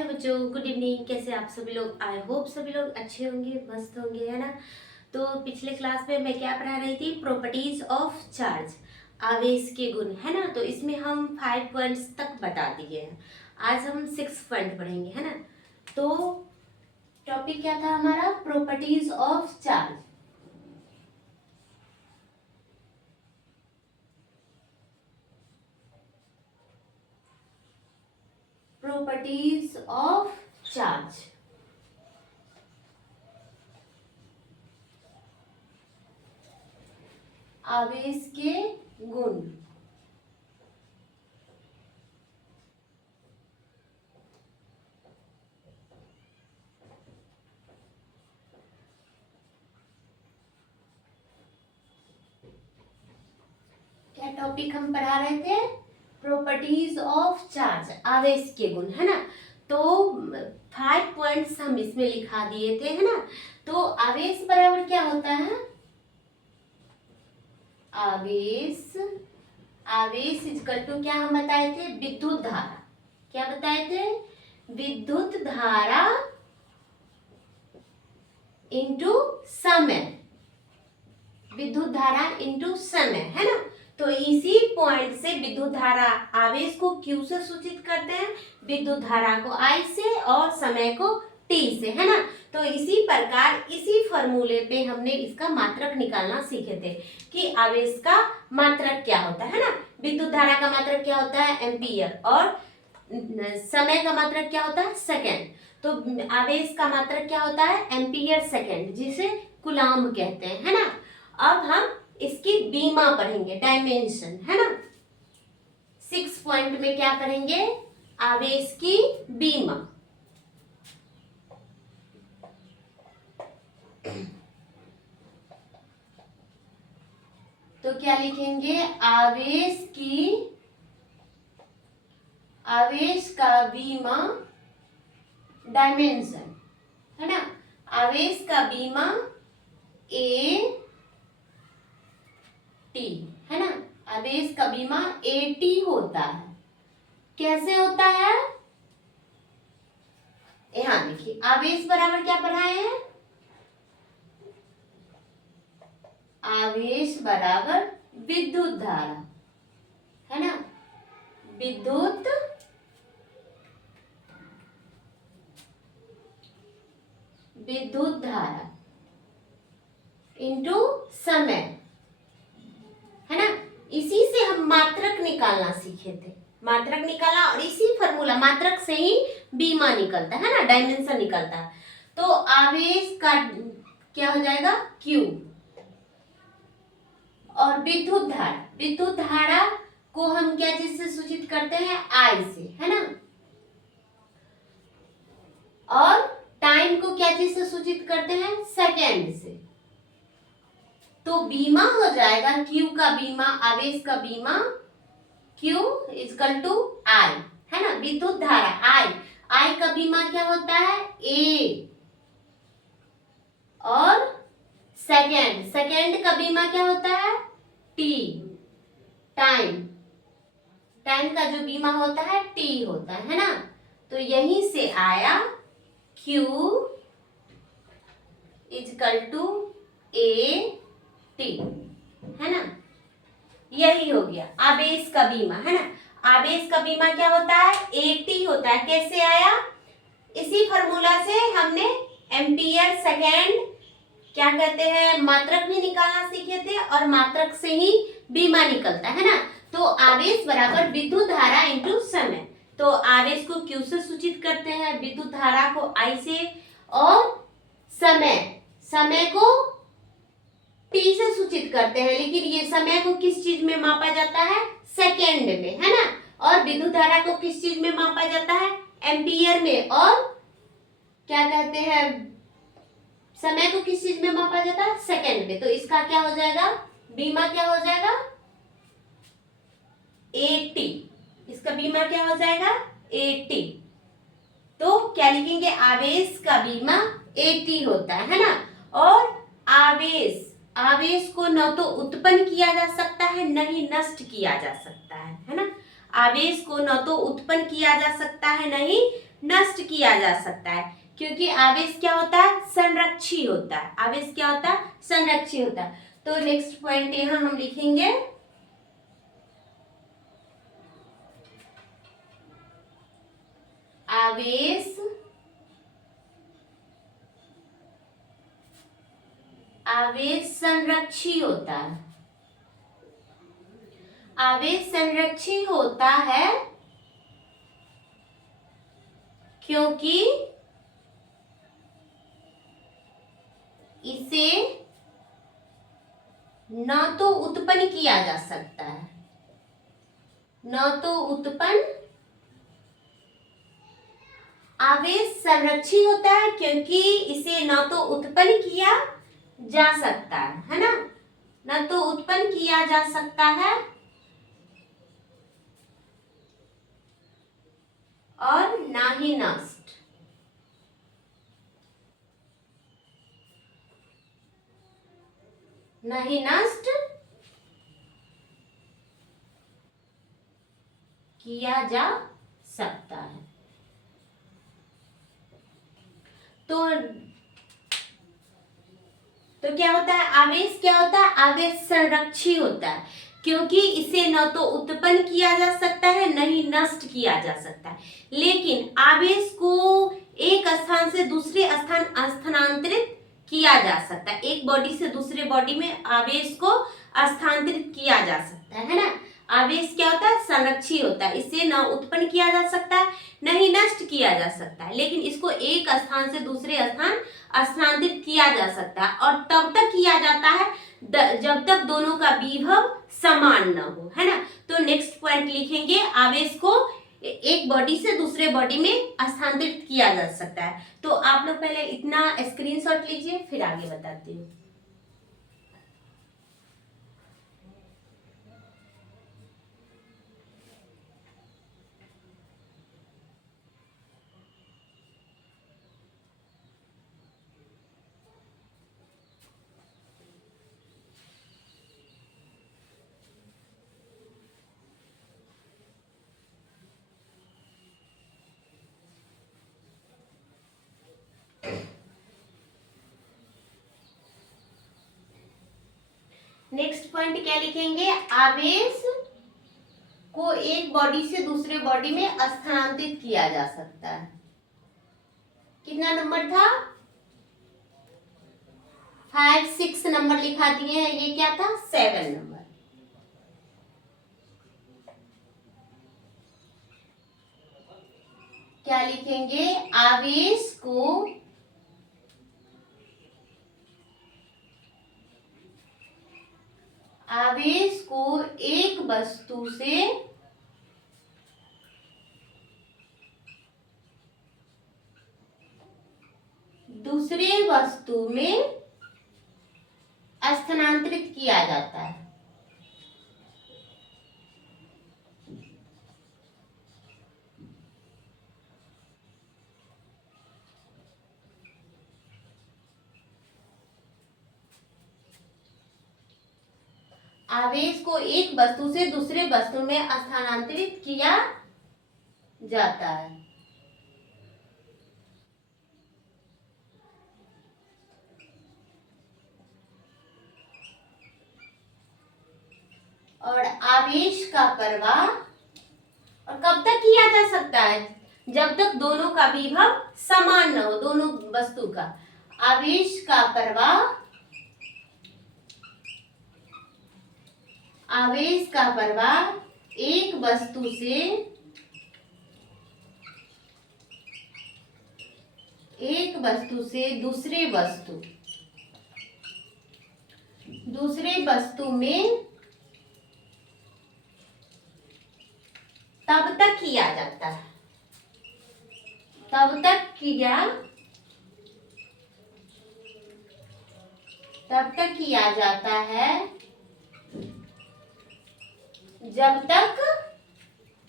Hello बच्चों, good evening. कैसे आप सभी लोग? आई होप सभी लोग अच्छे होंगे, मस्त होंगे, है ना। तो पिछले क्लास में मैं क्या पढ़ा रही थी? प्रॉपर्टीज ऑफ चार्ज, आवेश के गुण, है ना। तो इसमें हम 5 पॉइंट्स तक बता दिए हैं। आज हम 6 पॉइंट पढ़ेंगे, है ना। तो टॉपिक क्या था हमारा? Properties of charge. Properties of charge, आवेश के गुण। क्या टॉपिक हम पढ़ा रहे थे? प्रॉपर्टीज ऑफ चार्ज, आवेश के गुण, है ना। तो 5 पॉइंट्स हम इसमें लिखा दिए थे, है ना। तो आवेश बराबर क्या होता है? आवेश, आवेश इक्वल टू क्या हम बताए थे? विद्युत धारा। क्या बताए थे? विद्युत धारा इंटू समय। विद्युत धारा इंटू समय, है ना। तो इसी पॉइंट से विद्युत धारा, आवेश को Q से सूचित करते हैं, विद्युत धारा को I से और समय को T से, है ना। तो इसी प्रकार इसी फॉर्मूले पे हमने इसका मात्रक निकालना सीखे थे कि आवेश का मात्रक क्या होता है ना। विद्युत धारा का मात्रक क्या होता है? एम्पियर। और समय का मात्रक क्या होता है? सेकेंड। तो आवेश का मात्रक क्या होता है? एम्पियर सेकेंड, जिसे कूलाम्ब कहते हैं, है ना। अब हम इसकी बीमा पढ़ेंगे, डायमेंशन, है ना। 6 पॉइंट में क्या पढ़ेंगे? आवेश की बीमा। तो क्या लिखेंगे? आवेश का बीमा डायमेंशन, है ना। आवेश का बीमा ए टी, है ना। आवेश का बीमा AT होता है। कैसे होता है? यहां देखिए, आवेश बराबर क्या पढ़ाए हैं? आवेश बराबर विद्युत धारा, है ना। विद्युत धारा इंटू समय, है ना। इसी से हम मात्रक निकालना सीखे थे। मात्रक निकाला और इसी फॉर्मूला मात्रक से ही बीमा निकलता है ना, डायमेंशन निकलता है। तो आवेश का क्या हो जाएगा? Q। और विद्युत धारा को हम क्या चीज से सूचित करते हैं? I से, है ना। और टाइम को क्या चीज से सूचित करते हैं? सेकेंड से। तो बीमा हो जाएगा Q का बीमा, आवेश का बीमा Q इक्वल टू I, है ना। विद्युत धारा I का बीमा क्या होता है? A। और सेकेंड का बीमा क्या होता है? T। टाइम का जो बीमा होता है T होता है ना। तो यहीं से आया Q इक्वल टू AT, है ना। यही हो गया आवेश का बीमा, है ना। आवेश का बीमा क्या होता है? AT होता है। कैसे आया? इसी फॉर्मूला से हमने एम्पियर सेकेंड क्या कहते हैं, मात्रक भी निकालना सीखे थे और मात्रक से ही बीमा निकलता है ना। तो आवेश बराबर विद्युत धारा इंटू समय। तो आवेश को Q से सूचित करते हैं, विद्युत धारा को I से, और समय को T से सूचित करते हैं। लेकिन ये समय को किस चीज में मापा जाता है? सेकेंड में, है ना। और विद्युत धारा को किस चीज में मापा जाता है? एम्पियर में। और क्या कहते हैं, समय को किस चीज में मापा जाता है? सेकेंड में। तो इसका क्या हो जाएगा? बीमा क्या हो जाएगा? AT। इसका बीमा क्या हो जाएगा? AT। तो क्या लिखेंगे? आवेश का बीमा AT होता है ना। और आवेश को न तो उत्पन्न किया जा सकता है, न ही नष्ट किया जा सकता है ना। आवेश को न तो उत्पन्न किया जा सकता है, न ही नष्ट किया जा सकता है, क्योंकि आवेश क्या होता है, संरक्षी होता है। आवेश क्या होता है, संरक्षी होता है। तो नेक्स्ट पॉइंट यहाँ हम लिखेंगे आवेश आवेश संरक्षी होता है। आवेश संरक्षी होता है क्योंकि इसे न तो उत्पन्न किया जा सकता है, न तो उत्पन्न, आवेश संरक्षी होता है क्योंकि इसे न तो उत्पन्न किया जा सकता है ना, न तो उत्पन्न किया जा सकता है और ना ही नष्ट। नहीं नष्ट किया जा सकता है। तो क्या होता है, आवेश क्या होता है, आवेश संरक्षी होता है क्योंकि इसे न तो उत्पन्न किया जा सकता है न ही नष्ट किया जा सकता है। लेकिन आवेश को एक स्थान से दूसरे स्थान स्थानांतरित किया जा सकता है। एक बॉडी से दूसरे बॉडी में आवेश को स्थानांतरित किया जा सकता है ना। आवेश क्या होता है, संरक्षी होता है, इसे न उत्पन्न किया जा सकता है न ही नष्ट किया जा सकता है, लेकिन इसको एक स्थान से दूसरे स्थान स्थानांतरित किया जा सकता है, और तब तक किया जाता है जब तक दोनों का विभव समान न हो, है ना। तो नेक्स्ट पॉइंट लिखेंगे आवेश को एक बॉडी से दूसरे बॉडी में स्थानांतरित किया जा सकता है। तो आप लोग पहले इतना स्क्रीनशॉट लीजिए, फिर आगे बताती हूँ। नेक्स्ट पॉइंट क्या लिखेंगे, आवेश को एक बॉडी से दूसरे बॉडी में स्थानांतरित किया जा सकता है। कितना नंबर था, 5 6 नंबर लिखा दिए हैं, ये क्या था 7 नंबर। क्या लिखेंगे, आवेश को एक वस्तु से दूसरे वस्तु में स्थानांतरित किया जाता है। आवेश को एक वस्तु से दूसरे वस्तु में स्थानांतरित किया जाता है। और आवेश का प्रवाह और कब तक किया जा सकता है, जब तक दोनों का विभव समान न हो, दोनों वस्तु का। आवेश का प्रवाह एक वस्तु से दूसरे वस्तु में तब तक किया जाता है, तब तक किया जाता है जब तक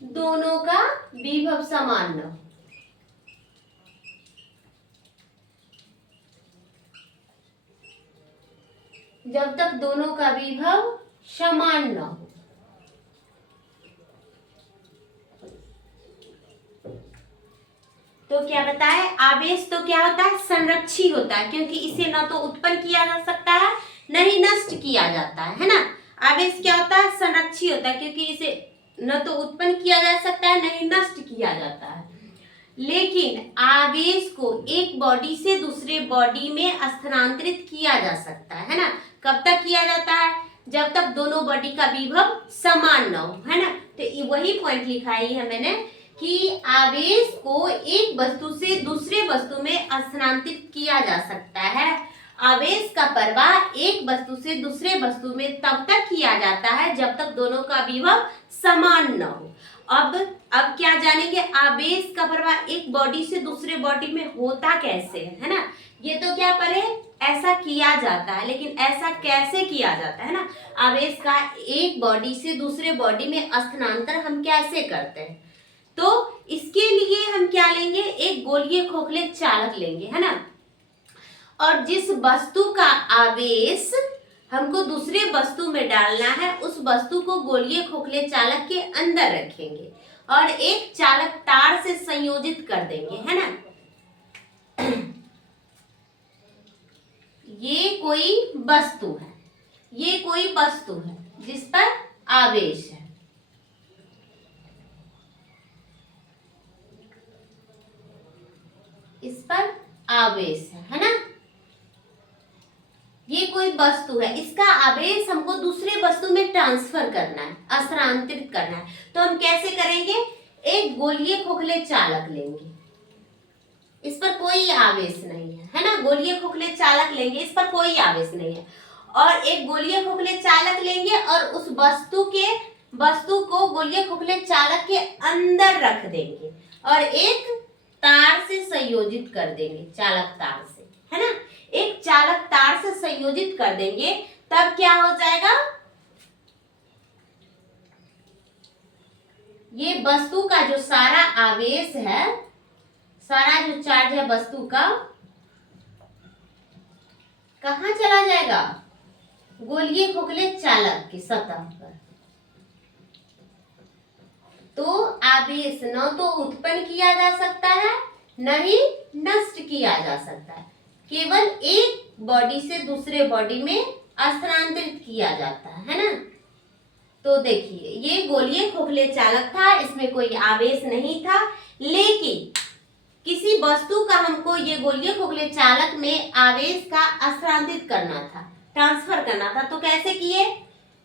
दोनों का विभव समान न हो। जब तक दोनों का विभव समान न हो। देखो क्या बताया, आवेश तो क्या होता है, संरक्षी होता है, क्योंकि इसे न तो उत्पन्न किया जा सकता है न ही नष्ट किया जाता है ना। आवेश क्या होता है, संरक्षी होता है, क्योंकि इसे न तो उत्पन्न किया जा सकता है न ही नष्ट किया जाता है। लेकिन आवेश को एक बॉडी से दूसरे बॉडी में स्थानांतरित किया जा सकता है ना। कब तक किया जाता है, जब तक दोनों बॉडी का विभव समान न हो, है ना। तो वही पॉइंट लिखा है मैंने कि आवेश को एक वस्तु से दूसरे वस्तु में स्थानांतरित किया जा सकता है। आवेश का प्रवाह एक वस्तु से दूसरे वस्तु में तब तक किया जाता है जब तक दोनों का विभव समान न हो। अब क्या जानेंगे, आवेश का प्रवाह एक बॉडी से दूसरे बॉडी में होता कैसे है ना। ये तो क्या पढ़े, ऐसा किया जाता है, लेकिन ऐसा कैसे किया जाता है ना। आवेश का एक बॉडी से दूसरे बॉडी में स्थानांतरण हम कैसे करते हैं, तो इसके लिए हम क्या लेंगे, एक गोलीय खोखले चालक लेंगे, है ना। और जिस वस्तु का आवेश हमको दूसरे वस्तु में डालना है, उस वस्तु को गोलीय खोखले चालक के अंदर रखेंगे और एक चालक तार से संयोजित कर देंगे, है ना। ये कोई वस्तु है, ये कोई वस्तु है जिस पर आवेश है। इस पर आवेश है ना। ये कोई वस्तु है, इसका आवेश हमको दूसरे वस्तु में ट्रांसफर करना है, स्थानांतरित करना है। तो हम कैसे करेंगे, एक गोलीय खोखले चालक लेंगे, इस पर कोई आवेश नहीं है ना। गोलीय खोखले चालक लेंगे, इस पर कोई आवेश नहीं है, और एक गोलीय खोखले चालक लेंगे और उस वस्तु को गोलीय खोखले चालक के अंदर रख देंगे और एक तार से संयोजित कर देंगे, चालक तार से, है ना। एक चालक तार से संयोजित कर देंगे, तब क्या हो जाएगा, ये वस्तु का जो सारा आवेश है, सारा जो चार्ज है वस्तु का, कहाँ चला जाएगा, गोलीय खोखले चालक की सतह पर। तो आवेश न तो उत्पन्न किया जा सकता है न ही नष्ट किया जा सकता है, केवल एक बॉडी से दूसरे बॉडी में स्थानांतरित किया जाता है ना। तो देखिए, ये गोलीय खोखले चालक था, इसमें कोई आवेश नहीं था, लेकिन किसी वस्तु का हमको ये गोलीय खोखले चालक में आवेश का स्थानांतरित करना था, ट्रांसफर करना था। तो कैसे किए,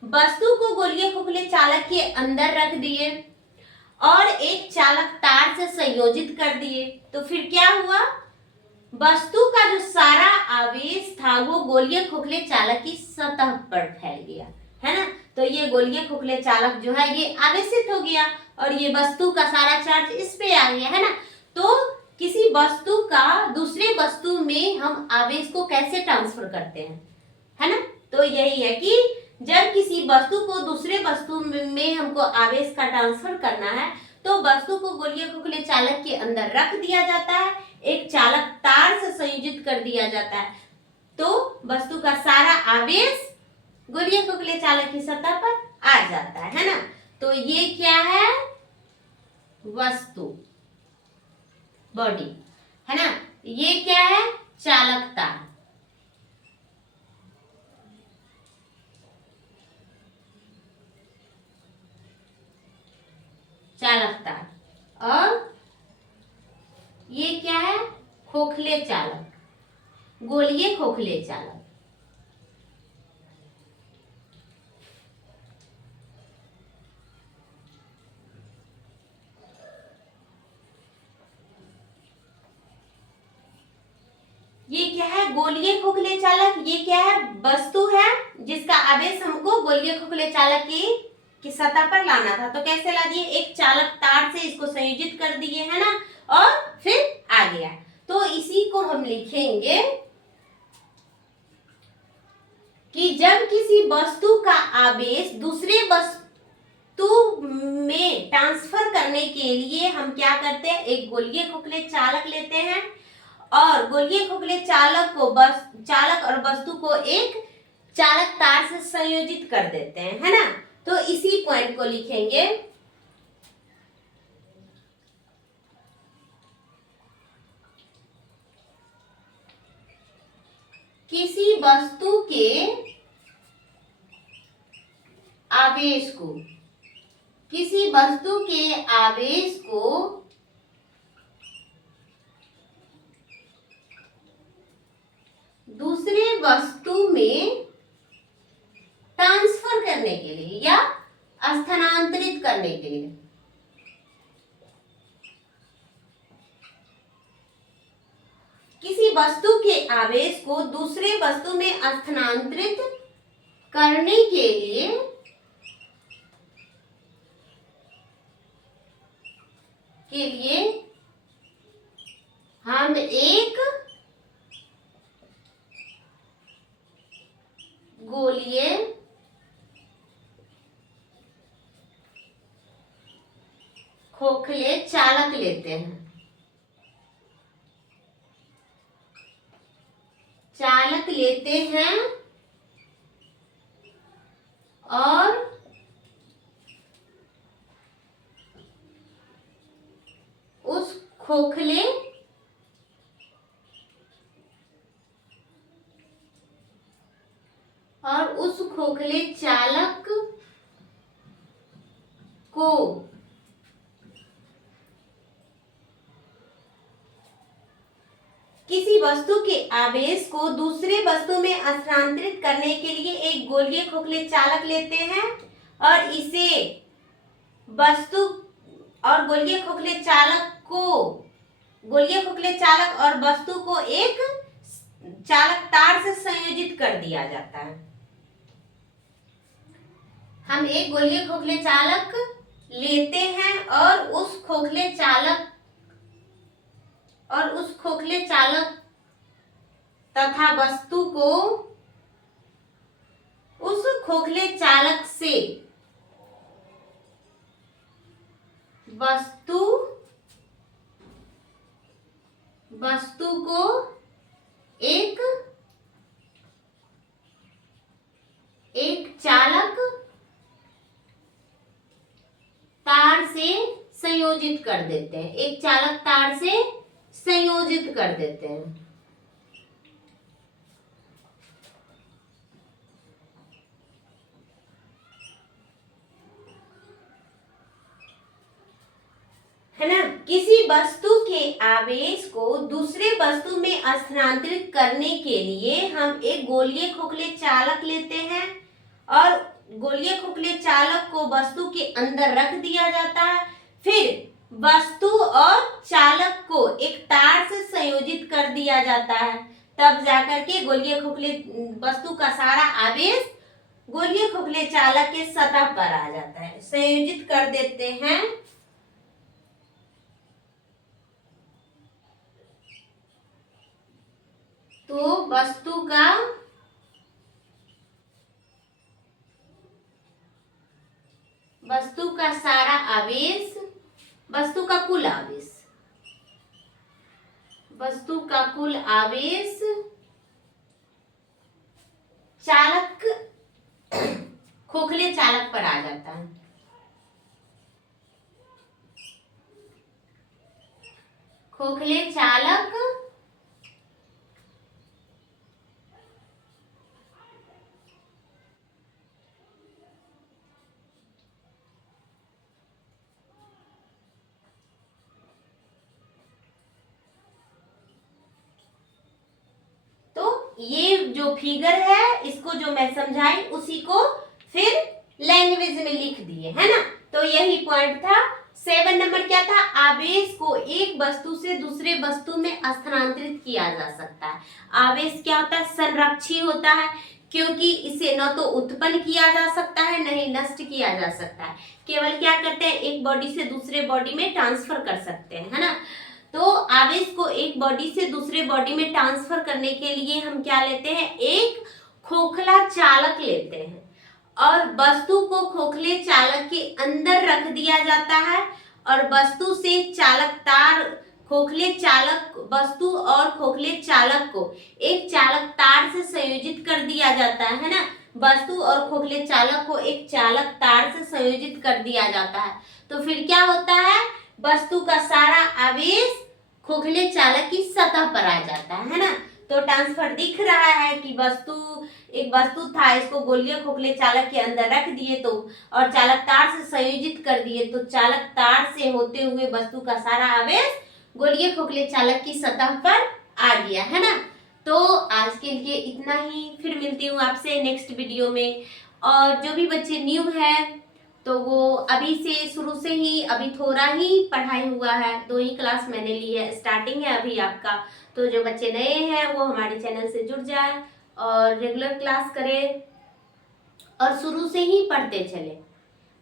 वस्तु को गोलीय खोखले चालक के अंदर रख दिए और एक चालक तार से संयोजित कर दिए। तो फिर क्या हुआ, वस्तु का जो सारा आवेश था वो गोलीय खोखले चालक की सतह पर फैल गया, है ना। तो ये गोलीय खोखले चालक जो है ये आवेशित हो गया और ये वस्तु का सारा चार्ज इस पे आ गया, है ना। तो किसी वस्तु का दूसरे वस्तु में हम आवेश को कैसे ट्रांसफर करते हैं, है ना। तो यही है कि जब किसी वस्तु को दूसरे वस्तु में हमको आवेश का ट्रांसफर करना है, तो वस्तु को गोलीय खोखले चालक के अंदर रख दिया जाता है, एक चालक तार से संयोजित कर दिया जाता है, तो वस्तु का सारा आवेश गोलीय खोखले चालक की सतह पर आ जाता है ना। तो ये क्या है, वस्तु, बॉडी, है ना। ये क्या है, चालक तार। चालक तार, और ये क्या है, खोखले चालक, गोलीय खोखले चालक। ये क्या है, गोलीय खोखले चालक। ये क्या है, वस्तु है जिसका आवेश हमको गोलीय खोखले चालक की सतह पर लाना था। तो कैसे ला दिए, एक चालक तार से इसको संयोजित कर दिए, है ना, और फिर आ गया। तो इसी को हम लिखेंगे कि जब किसी वस्तु का आवेश दूसरे वस्तु में ट्रांसफर करने के लिए हम क्या करते हैं, एक गोलीय खोखले चालक लेते हैं और गोलीय खोखले चालक और वस्तु को एक चालक तार से संयोजित कर देते हैं, है ना। तो इसी पॉइंट को लिखेंगे किसी वस्तु के आवेश को, किसी वस्तु के आवेश को दूसरे वस्तु में ट्रांसफर करने के लिए या स्थानांतरित करने के लिए, किसी वस्तु के आवेश को दूसरे वस्तु में स्थानांतरित करने के लिए हम एक गोलीय खोखले चालक लेते हैं। चालक लेते हैं और उस खोखले चालक को किसी वस्तु के आवेश को दूसरे वस्तु में स्थानांतरित करने के लिए एक गोलीय खोखले चालक लेते हैं और इसे वस्तु और गोलीय खोखले चालक और वस्तु को एक चालक तार से संयोजित कर दिया जाता है। हम एक गोलीय खोखले चालक लेते हैं और उस खोखले चालक तथा वस्तु को उस खोखले चालक से वस्तु को एक चालक तार से संयोजित कर देते हैं। एक चालक तार से संयोजित कर देते हैं। है ना। किसी वस्तु के आवेश को दूसरे वस्तु में स्थानांतरित करने के लिए हम एक गोलीय खोखले चालक लेते हैं और गोलीय खोखले चालक को वस्तु के अंदर रख दिया जाता है। फिर वस्तु और चालक को एक तार से संयोजित कर दिया जाता है, तब जाकर के गोलीय खोखले वस्तु का सारा आवेश गोलीय खोखले चालक के सतह पर आ जाता है। संयोजित कर देते हैं तो वस्तु का सारा आवेश, वस्तु का कुल आवेश चालक खोखले चालक पर आ जाता है। खोखले चालक ये जो फिगर है, इसको जो मैं समझाई उसी को फिर लैंग्वेज में लिख दिए, है ना। तो यही पॉइंट था। 7 नंबर क्या था? आवेश को एक वस्तु से दूसरे वस्तु में स्थानांतरित किया जा सकता है। आवेश क्या होता है? संरक्षी होता है, क्योंकि इसे न तो उत्पन्न किया जा सकता है न ही नष्ट किया जा सकता है। केवल क्या करते हैं? एक बॉडी से दूसरे बॉडी में ट्रांसफर कर सकते हैं, है ना। तो आवेश को एक बॉडी से दूसरे बॉडी में ट्रांसफर करने के लिए हम क्या लेते हैं? एक खोखला चालक लेते हैं और वस्तु को खोखले चालक के अंदर रख दिया जाता है और वस्तु से चालक तार, खोखले चालक, वस्तु और खोखले चालक को एक चालक तार से संयोजित कर दिया जाता है ना। वस्तु और खोखले चालक को एक चालक तार से संयोजित कर दिया जाता है। तो फिर क्या होता है? वस्तु का सारा आवेश खोखले चालक की सतह पर आ जाता है ना। तो ट्रांसफर दिख रहा है कि एक वस्तु था, इसको गोलीय खोखले चालक के अंदर रख दिए तो और चालक तार से संयोजित कर दिए तो चालक तार से होते हुए वस्तु का सारा आवेश गोलीय खोखले चालक की सतह पर आ गया, है ना। तो आज के लिए इतना ही, फिर मिलती हूँ आपसे नेक्स्ट वीडियो में। और जो भी बच्चे न्यू है तो वो अभी से शुरू से ही अभी थोड़ा ही पढ़ाई हुआ है, 2 ही क्लास मैंने ली है, स्टार्टिंग है अभी आपका। तो जो बच्चे नए हैं वो हमारे चैनल से जुड़ जाए और रेगुलर क्लास करें और शुरू से ही पढ़ते चले।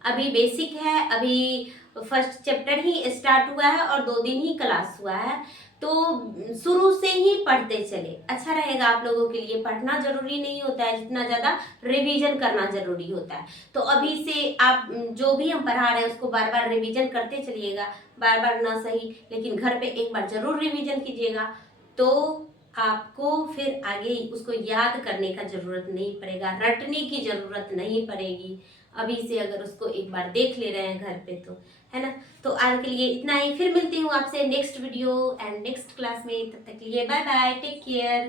अभी बेसिक है, अभी फर्स्ट चैप्टर ही स्टार्ट हुआ है और 2 दिन ही क्लास हुआ है, तो शुरू से ही पढ़ते चले, अच्छा रहेगा आप लोगों के लिए। पढ़ना जरूरी नहीं होता है, जितना ज़्यादा रिवीजन करना जरूरी होता है। तो अभी से आप जो भी हम पढ़ा रहे हैं उसको बार बार रिवीजन करते चलिएगा, बार बार ना सही लेकिन घर पे एक बार जरूर रिवीजन कीजिएगा, तो आपको फिर आगे उसको याद करने का जरूरत नहीं पड़ेगा, रटने की जरूरत नहीं पड़ेगी। अभी से अगर उसको एक बार देख ले रहे हैं घर पे तो, है ना। तो आज के लिए इतना ही, फिर मिलती हूँ आपसे next video and next class में। तब तक के लिए बाय बाय, टेक केयर।